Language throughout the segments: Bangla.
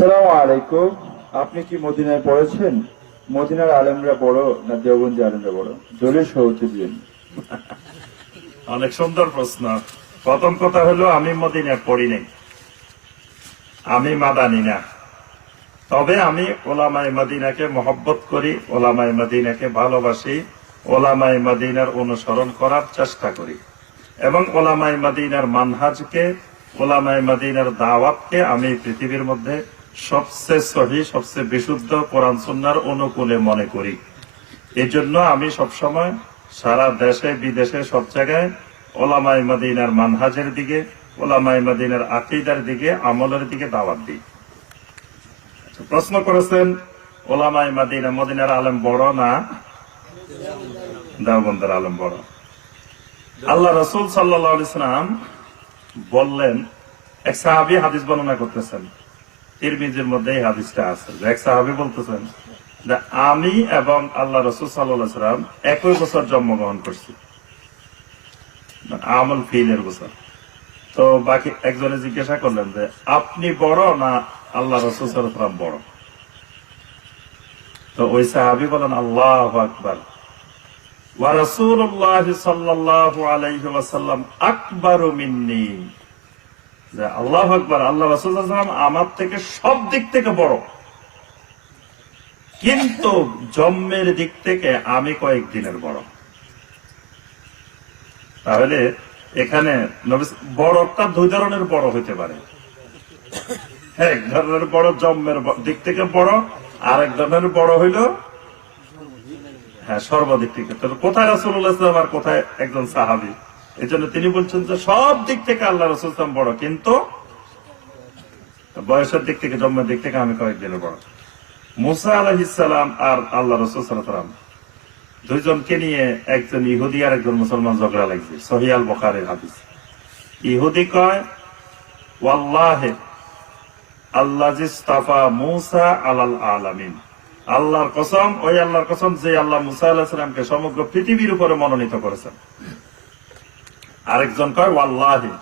আসসালামু আলাইকুম। আপনি কি মদিনায় পড়েছেন? মদিনার আলেমরা বড় না দেওবন্দি আলেমরা বড়? দলিল সহ উত্তর দিন। অনেক সুন্দর প্রশ্ন। প্রথম কথা হলো, আমি মদিনায় পড়ি নাই, আমি মাদানী না। তবে আমি ওলামায়ে মদিনাকে মহব্বত করি, ওলামায়ে মদিনাকে ভালোবাসি, ওলামায়ে মদিনার অনুসরণ করার চেষ্টা করি এবং ওলামায়ে মদিনার মানহাজকে, ওলামায়ে মদিনার দাওয়াতকে আমি পৃথিবীর মধ্যে সবচেয়ে সহি, সবচেয়ে বিশুদ্ধ কোরআন সুন্নাহর অনুকূলে মনে করি। এই জন্য আমি সবসময় সারা দেশে বিদেশে সব জায়গায় ওলামায়ে মদিনার মানহাজের দিকে, ওলামায়ে মদিনার আকীদার দিকে, আমলের দিকে দাওয়াত দিই। প্রশ্ন করেছেন, ওলামায়ে মদিনা, মদিনার আলেম বড় না দেওবন্দের আলেম বড়? আল্লাহ রাসূল সাল্লাল্লাহু আলাইহি ওয়াসাল্লাম বললেন, এক সাহাবী হাদিস বর্ণনা করতেছেন, তিরমিজির মধ্যে এই হাদিসটা আছে। এক সাহাবী বলতেছেন যে আমি এবং আল্লাহ রাসূল সাল্লাল্লাহু আলাইহি ওয়াসাল্লাম একই বছর জন্মগ্রহণ করছি, আমল ফিলের বছর। তো বাকি একজনে জিজ্ঞাসা করলেন যে আপনি বড় না আল্লাহ রাসূল সাল্লাল্লাহু আলাইহি ওয়াসাল্লাম বড়? তো ওই সাহাবী বলেন, আল্লাহু আকবার, ওয়া রাসূলুল্লাহ সাল্লাল্লাহু আলাইহি ওয়াসাল্লাম আকবারু মিন্নী। যে আল্লাহু আকবার, আল্লাহ রাসূল সাল্লাল্লাহু আলাইহি ওয়াসাল্লাম আমার থেকে সব দিক থেকে বড়, কিন্তু জন্মের দিক থেকে আমি কয়েকদিনের বড়। তাহলে এখানে বড়টা দুই ধরনের বড় হইতে পারে। এক ধরনের বড় জন্মের দিক থেকে বড়, আর এক ধরনের বড় হইল সর্বদিক থেকে। কোথায় রাসূলুল্লাহ সাল্লাল্লাহু আলাইহি ওয়াসাল্লাম আর কোথায় একজন সাহাবী? এই জন্য তিনি বলছেন যে সব দিক থেকে আল্লাহ রাসূল সাল্লাল্লাহু আলাইহি ওয়াসাল্লাম বড়, কিন্তু বয়সের দিক থেকে, জন্মের দিক থেকে আমি কয়েকদিনের বড়। মুসা আলাইহিস সালাম আর আল্লাহ রাসূল সাল্লাল্লাহু আলাইহি ওয়াসাল্লাম দুইজনকে নিয়ে একজন ইহুদি আর একজন মুসলমান ঝগড়া লাগছে। সহিহ আল বুখারীর হাদিস। ইহুদি কয়, ওয়াল্লাহি আল্লাযী ইসতাফা মূসা আলাল আলামিন, আল্লাহর কসম, ওই আল্লাহর কসম যে আল্লাহ মুসা আলাইহিস সালামকে সমগ্র পৃথিবীর উপরে মনোনীত করেছেন। আরেকজন কয়, ওয়াল্লাহি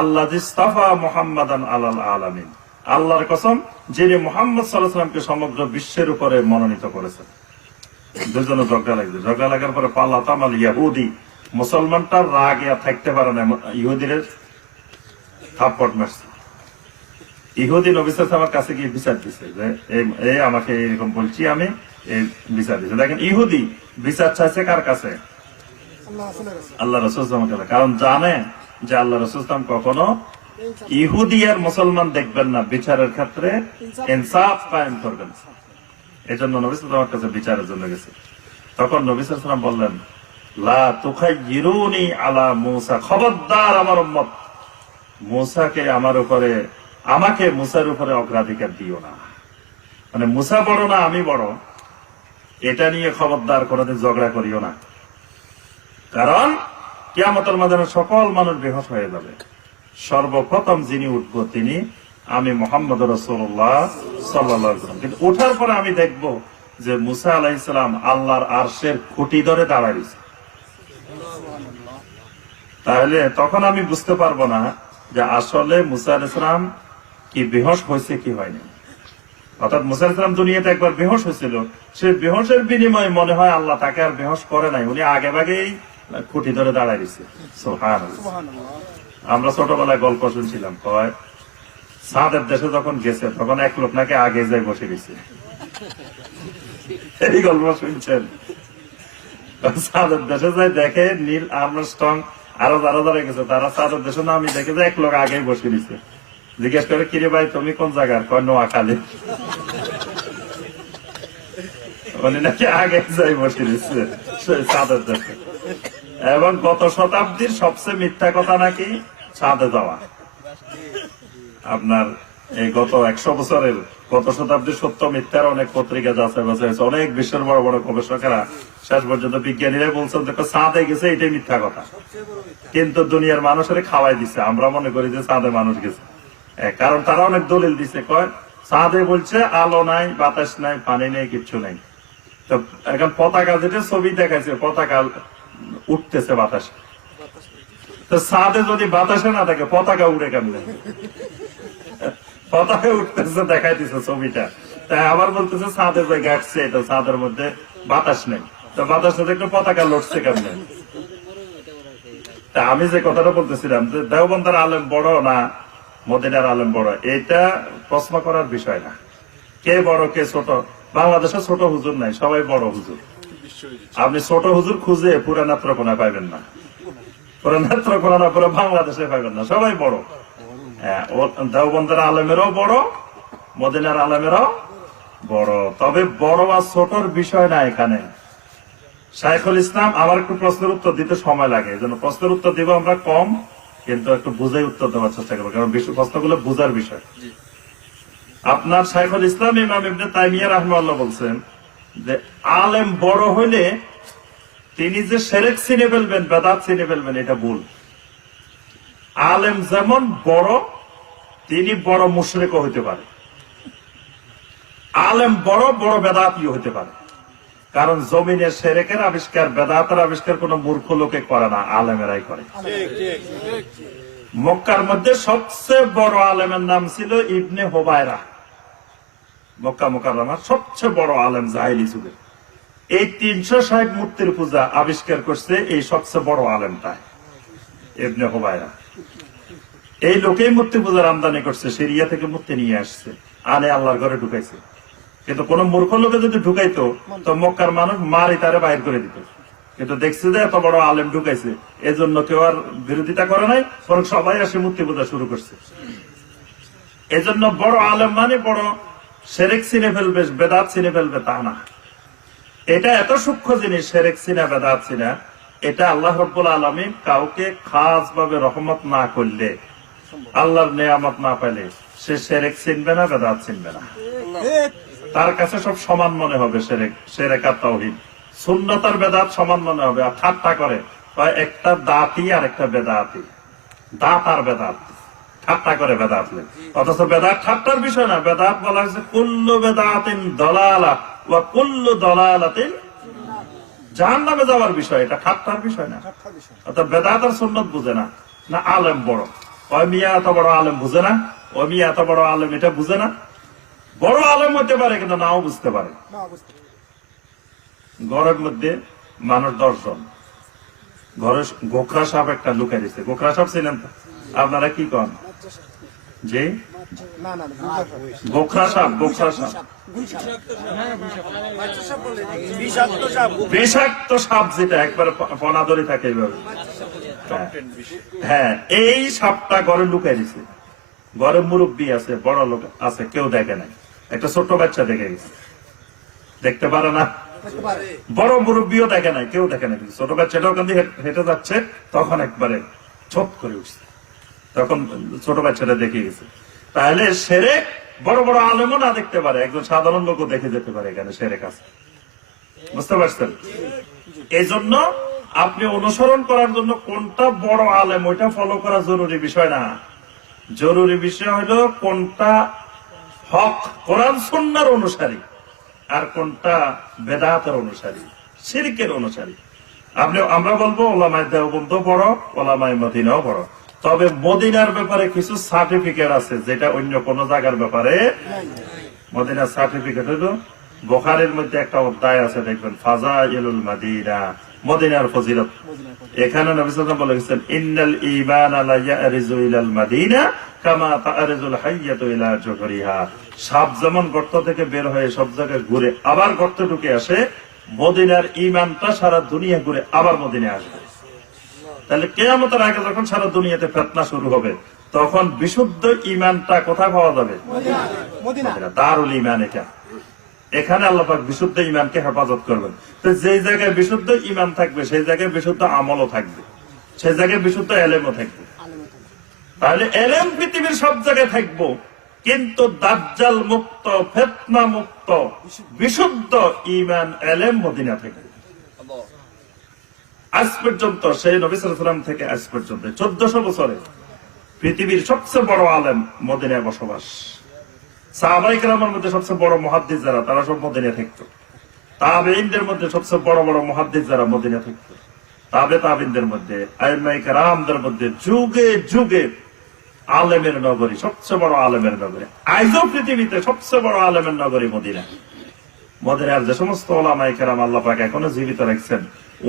আল্লাযী ইসতাফা মুহাম্মাদান আলাল আলামিন, আল্লাহর কসম যিনি মুহাম্মদ সাল্লাল্লাহু আলাইহি ওয়াসাল্লামকে সমগ্র বিশ্বের উপরে মনোনীত করেছেন। দুজনে ঝগড়া লাগছে। ঝগড়া লাগার পরে পাল্লা তামাল ইহুদি, মুসলমানটার রাগে থাকতে পারে না, ইহুদির থাপ্পড় মারছে। ইহুদি নবী সাল্লাল্লাহু আলাইহি ওয়াসাল্লামের কাছে গিয়ে বিচার দিচ্ছে যে এই আমাকে এরকম বলছি, আমি এই বিচার দিচ্ছে। দেখেন, ইহুদি বিচার চাইছে কার কাছে? আল্লাহ রাসূল সাল্লাল্লাহু আলাইহি ওয়াসাল্লাম। কারণ জানে যে আল্লাহ রাসূল সাল্লাল্লাহু আলাইহি ওয়াসাল্লাম কখনো ইহুদি আর মুসলমান দেখবেন না, বিচারের ক্ষেত্রে ইনসাফ কায়েম করবেন। এই জন্য নবী সাল্লাল্লাহু আলাইহি ওয়াসাল্লামের কাছে বিচারের জন্য গেছে। তখন নবী সাল্লাল্লাহু আলাইহি ওয়াসাল্লাম বললেন, লা তুখাইয়িরুনি আলা মূসা, খবরদার আমার উম্মত মূসাকে আমাকে মূসার উপরে অগ্রাধিকার দিও না। মানে মূসা বড় না আমি বড়, এটা নিয়ে খবরদার কোনদিন ঝগড়া করিও না। কারণ কিয়ামতের ময়দানে সকল মানুষ বেহুশ হয়ে যাবে। সর্বপ্রথম যিনি উঠবো তিনি আমি মুহাম্মদ রাসূলুল্লাহ সাল্লাল্লাহু আলাইহি ওয়াসাল্লাম। কিন্তু ওঠার পরে আমি দেখব যে মুসা আলাইহিস সালাম আল্লাহর আরশের খুঁটি ধরে দাঁড়াইছে। তাহলে তখন আমি বুঝতে পারবো না যে আসলে মুসা আলাইহিস সালাম কি বেহুশ হয়েছে কি হয়নি। অর্থাৎ মুসা আলাইহিস সালাম দুনিয়াতে একবার বেহুশ হয়েছিল, সেই বেহুশের বিনিময়ে মনে হয় আল্লাহ তাকে আর বেহুশ করে নাই, উনি আগে ভাগেই খুঁটি ধরে দাঁড়াইছে। সুবহানাল্লাহ। আমরা ছোটবেলায় গল্প শুনছিলাম, কয় সাদের দেশে যখন গেছে তখন এক লোক নাকি আগে যাই বসে গেছে। এই গল্প শুনছেন? সাদের দেশে যাই দেখে নীল আর্মস্ট্রং আরো যারা যারা গেছে তারা সাদের দেশে নামি দেখে যে এক লোক আগেই বসে দিছে। জিজ্ঞেস করে, কিরে ভাই তুমি কোন জায়গার? কয় নোয়াখালী। উনি নাকি আগে যাই বসে দিচ্ছে সাদের দেশে। এবং গত শতাব্দীর সবচেয়ে মিথ্যা কথা নাকি চাঁদে যাওয়া। আপনার এই গত 100 বছরের, গত শতাব্দীর সত্য মিথ্যার অনেক পত্রিকা যাচাই বাছাই হয়েছে, অনেক বিশ্বের বড় বড় গবেষকেরা শেষ পর্যন্ত বিজ্ঞানীরা বলছেন দেখো চাঁদে গেছে, এটাই মিথ্যা কথা। কিন্তু দুনিয়ার মানুষের খাওয়াই দিছে, আমরা মনে করি যে চাঁদে মানুষ গেছে। কারণ তারা অনেক দলিল দিছে, কয় চাঁদে বলছে আলো নাই, বাতাস নাই, পানি নেই, কিচ্ছু নাই। তো এখন পতাকা যেটা ছবি দেখাইছে, পতাকা উঠতেছে বাতাসে। তো চাঁদে যদি বাতাসে না থাকে পতাকা উড়ে কেমনে? পতাকা উঠতেছে, দেখাইতেছে ছবিটা। তাই আবার বলতেছে ছাদের ভাই গাটছে, এটা ছাদের মধ্যে বাতাস নেই, তো বাতাস নেই একটু পতাকা লড়ছে কেমনে। তা আমি যে কথাটা বলতেছিলাম যে দেওবন্দের আলেম বড় না মদিনার আলেম বড়, এটা প্রশ্ন করার বিষয় না। কে বড় কে ছোট, বাংলাদেশে ছোট হুজুর নাই, সবাই বড় হুজুর। আপনি ছোট হুজুর খুঁজে পুরা নেত্রকোনা পাইবেন না, পুরা নেত্রকোনা না পুরো বাংলাদেশে পাইবেন না, সবাই বড়। হ্যাঁ, দেওবন্দের আলেমেরও বড়, মদিনার আলেমেরও বড়। তবে বড় আর ছোটর বিষয় না এখানে। শাইখুল ইসলাম, আমার একটু প্রশ্নের উত্তর দিতে সময় লাগে, এই জন্য প্রশ্নের উত্তর দিব আমরা কম, কিন্তু একটু বুঝে উত্তর দেওয়ার চেষ্টা করবো, কারণ প্রশ্নগুলো বুঝার বিষয়। আপনার শাইখুল ইসলাম ইমাম ইবনে তাইমিয়া রাহিমাহুল্লাহ বলছেন যে আলেম বড় হইলে তিনি যে শিরক চিনে ফেলবেন, বেদাত চিনে ফেলবেন, এটা ভুল। আলেম যেমন বড়, তিনি বড় মুশরিকও হইতে পারে। আলেম বড় বড় বেদাতিও হইতে পারে, কারণ জমিনে শিরকের আবিষ্কার, বেদাতের আবিষ্কার কোন মূর্খ লোকে করে না, আলেমেরাই করে। মক্কার মধ্যে সবচেয়ে বড় আলেমের নাম ছিল ইবনে হুবায়রা। মক্কা মুকাররমার সবচেয়ে বড় আলেম জাহেলি যুগে। এই 360 মূর্তির পূজা আবিষ্কার করছে এই সবচেয়ে বড় আলেমটা ইবনে হুবায়রা। এই লোকেই মূর্তি পূজার আমদানি করছে, সিরিয়া থেকে মূর্তি নিয়ে আসছে, আনে আল্লাহর ঘরে ঢুকাইছে। কিন্তু কোন মূর্খ লোকে যদি ঢুকাইতো তো মক্কার মানুষ মারি তারে বাইর করে দিত। কিন্তু দেখছে যে এত বড় আলেম ঢুকাইছে, এজন্য কেউ আর বিরোধিতা করে নাই, বরং সবাই আসে মূর্তি পূজা শুরু করছে। এজন্য বড় আলেম মানে বড় শিরক চিনে ফেলবে, বেদাত চিনে ফেলবে তা না। এটা এত সূক্ষ্ম জিনিস, শিরক চিনা বেদাত চিনা, এটা আল্লাহ রাব্বুল আলামিন কাউকে খাস ভাবে রহমত না করলে, আল্লাহর নেয়ামত না পেলে, সে শিরক চিনবে না, বেদাত চিনবে না। তার কাছে সব সমান মনে হবে। শিরক আর তাওহীদ, সুন্নাত আর বেদাত সমান মনে হবে। আর ঠাট্টা করে একটা দাঁতি আর একটা বেদাতি, দাঁত আর বেদাত, ঠাট্টা করে বেদাত। অথচ বেদাত ঠাট্টার বিষয় না। বেদাত বলা হয়েছে কুল্লু বেদাতিন দলালাহ ওয়া কুল্লু দলালাতিন জাহান্নামে যাওয়ার বিষয়, এটা ঠাট্টার বিষয় না। অর্থাৎ বেদাত আর সুন্নাত বুঝে না, না আলেম বড়, ওই মিয়া এত বড় আলেম বুঝে না, ওই মিয়া এত বড় আলেম এটা বুঝে না। বড় আলেম হতে পারে কিন্তু নাও বুঝতে পারে। ঘরের মধ্যে মানুষ 10 জন, ঘরে গোখরা সাপ একটা লুকাই দিচ্ছে। গোখরা সাপ ছিলেন আপনারা কি কন? যে গোখরা সাপ, গোখরা সাপ বিষাক্ত সাপ, যেটা একবার পনাদরি থাকে এইভাবে। হ্যাঁ, এই সাপটা ঘরে লুকাই দিছে। ঘরে মুরব্বী আছে, বড় লোক আছে, কেউ দেখে নাই। একটা ছোট বাচ্চা দেখে গেছে, দেখতে পারে না। বড় মুরব্বীও দেখে নাই, কেউ দেখে নাই। ছোট বাচ্চাটা ওখান দিয়ে হেঁটে যাচ্ছে, তখন একবারে ছোট করে উঠছে, তখন ছোট বাচ্চাটা দেখে গেছে। তাহলে শিরক বড় বড় আলেমও না দেখতে পারে, একজন সাধারণ লোকও দেখে যেতে পারে এখানে শিরক আছে। বুঝতে পারছেন? এই জন্য আপনি অনুসরণ করার জন্য কোনটা বড় আলেম ওইটা ফলো করা জরুরি বিষয় না। জরুরি বিষয় হলো কোনটা হক কোরআন সুন্নাহর অনুসারী আর কোনটা বেদাতের অনুসারী, শিরকের অনুসারী। আমরা বলবো ওলামায়ে দেওবন্দ বড়, ওলামায়ে মদিনাও বড়। তবে মদিনার ব্যাপারে কিছু সার্টিফিকেট আছে যেটা অন্য কোন জায়গার ব্যাপারে। মদিনার সার্টিফিকেট হলো বুখারীর মধ্যে একটা অধ্যায় আছে, দেখবেন ফাযাইলুল মাদিনা, মদিনার ফজিলত। এখানে নবী সাল্লাল্লাহু আলাইহি ওয়াসাল্লাম বলেছেন ইন্নাল ঈমানা লা ইয়ারিজু ইলাল মাদিনা কামা তা'রিজুল হাইয়াতু ইলা জুহরিহা। সাপ যেমন গর্ত থেকে বের হয়ে সব জায়গায় ঘুরে আবার গর্তে ঢুকে আসে, মদিনার ঈমানটা সারা দুনিয়া ঘুরে আবার মদিনায় আসবে। তাহলে কিয়ামতের আগে যখন সারা দুনিয়াতে ফিতনা শুরু হবে, তখন বিশুদ্ধ ঈমানটা কোথায় পাওয়া যাবে? মদিনা, দারুল ঈমান। এটা এখানে আল্লাহ পাক বিশুদ্ধ ঈমানকে হেফাজত করবেন। তো যেই জায়গায় বিশুদ্ধ ঈমান থাকবে সেই জায়গায় বিশুদ্ধ আমলও থাকবে, সেই জায়গায় বিশুদ্ধ এলেমও থাকবে। তাহলে এলেম পৃথিবীর সব জায়গায় থাকবো, কিন্তু দাজ্জাল মুক্ত, ফিতনা মুক্ত, বিশুদ্ধ ঈমান এলেম মদিনা থাকবে। আজ পর্যন্ত সেই নবী সাল্লাল্লাহু আলাইহি ওয়াসাল্লাম থেকে আজ পর্যন্ত 1400 বছরে পৃথিবীর সবচেয়ে বড় আলেম মদিনায় বসবাস। সাহাবায়ে কেরামের মধ্যে সবচেয়ে বড় মুহাদ্দিস যারা, তারা সব মদিনায় থাকতো। তাবেঈনদের মধ্যে সবচেয়ে বড় বড় মুহাদ্দিস যারা মদিনায় থাকতো। তাবেঈনদের মধ্যে, আইম্মায়ে কেরামদের মধ্যে যুগে যুগে আলেমের নগরী, সবচেয়ে বড় আলেমের নগরী। আইজও পৃথিবীতে সবচেয়ে বড় আলেমের নগরী মদিনা। মদিনার যে সমস্ত ওলামায়ে কেরাম আল্লাহ পাক এখনো জীবিত রাখছেন,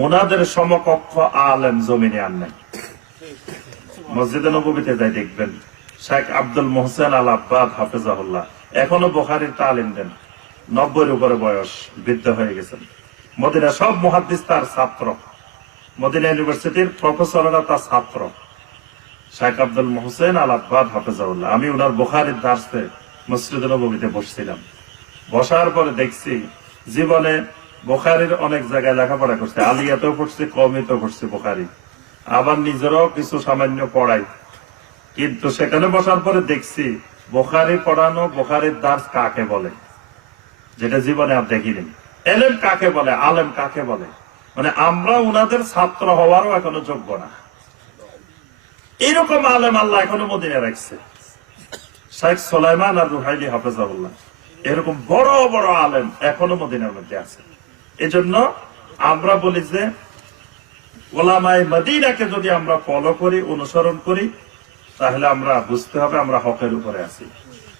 ওনাদের সমকক্ষ আলেম জমিনে আর নাই। মসজিদে নববীতে যাই দেখবেন শেখ আব্দুল মোহসেন আল আব্বাদ হাফেজাহুল্লাহ এখনো বুখারীর তালিম দেন। 90-এর উপরে বয়স, বৃদ্ধ হয়ে গেছেন। মদিনা সব মুহাদ্দিস তার ছাত্র, মদিনা ইউনিভার্সিটির প্রফেসররা তার ছাত্র। শেখ আব্দুল মোহসেন আল আব্বাদ হাফেজাহুল্লাহ, আমি ওনার বুখারীর দার্সে মসজিদে নববীতে বসছিলাম। বসার পরে দেখছি জীবনে বুখারীর অনেক জায়গায় লেখাপড়া করছে, আলিয়াতেও পড়ছে, কওমিতেও পড়ছে বুখারী, আবার নিজেরাও কিছু সামান্য পড়াই। কিন্তু সেখানে বসার পরে দেখছি বুখারী পড়ানো, বুখারীর দার্স কাকে বলে, যেটা জীবনে আর দেখিনি। এলেম কাকে বলে, আলেম কাকে বলে, মানে আমরা উনাদের ছাত্র হওয়ারও এখনো যোগ্য না। এরকম আলেম আল্লাহ এখনো মদিনায় রাখছে। শেখ সুলাইমান আর রুহাইলি হাফেজাহুল্লাহ, এরকম বড় বড় আলেম এখনো মদিনার মধ্যে আছে। এজন্য আমরা বলি যে ওলামায়ে মদিনাকে যদি আমরা ফলো করি, অনুসরণ করি, তাহলে আমরা বুঝতে হবে আমরা হকের উপরে আছি,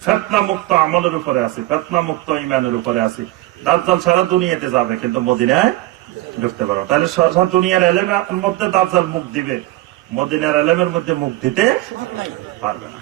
ফিতনা মুক্ত আমলের উপরে আছি, ফিতনা মুক্ত ঈমানের উপরে আছি। দাজ্জাল সারা দুনিয়াতে যাবে কিন্তু মদিনায় ঢুকতে পারবে। তাহলে সারা দুনিয়ার এলেমের মধ্যে দাজ্জাল মুখ দিবে, মদিনার এলেমের মধ্যে মুখ দিতে পারবে না।